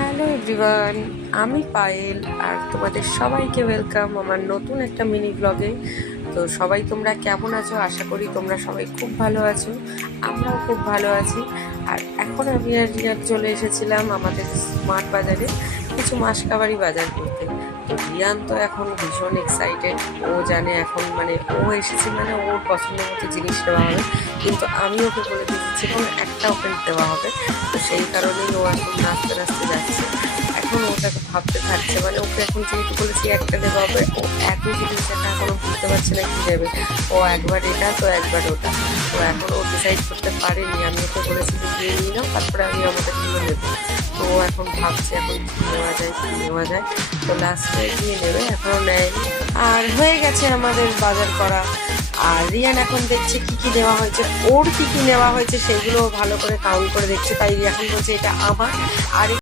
Hello everyone, আমি পায়েল আর তোমাদের সবাইকে ওয়েলকাম আমার নতুন একটা মিনি ব্লগে। তো সবাই তোমরা কেমন আছো? আশা করি তোমরা সবাই খুব ভালো আছো, আমরাও খুব ভালো আছি। আর এখন আমি আর রিয়া চলে এসেছিলাম আমাদের স্মার্ট বাজারে কিছু মাসকাবারি বাজার করতে। তো রিয়ান তো এখন ভীষণ এক্সাইটেড, ও জানে এখন মানে ও এসেছে মানে ওর পছন্দ মতো জিনিস দেওয়া হবে, কিন্তু আমি ওকে বলে দিচ্ছি কোনো একটা ওকে দেওয়া হবে। তো সেই কারণেই ও এখন নাচতে নাচতে যাচ্ছে। এখন ওটাকে ভাবতে থাকছে, মানে ওকে এখন যেহেতু বলেছি একটা দেওয়া হবে, ও এত জিনিস একটা এখনো বুঝতে পারছে না কি দেবে। ও একবার এটা তো একবার ওটা, তো এখন ও ডিসাইড করতে পারেনি। আমি ওকে বলেছি যে দিয়ে নিয়ে নাও, তারপরে আমি আমাদেরগুলো নেবো। তো ও এখন ভাবছে এখন কী নেওয়া যায় কী নেওয়া যায়। তো লাস্টে গিয়ে নেবে, এখনও নেয়নি। আর হয়ে গেছে আমাদের বাজার করা। আর রিয়ান এখন দেখছে কি কি নেওয়া হয়েছে, ওর কি কি নেওয়া হয়েছে সেগুলো ভালো করে কাউন্ট করে দেখছে। তাই এখন বলছে এটা আমার, আর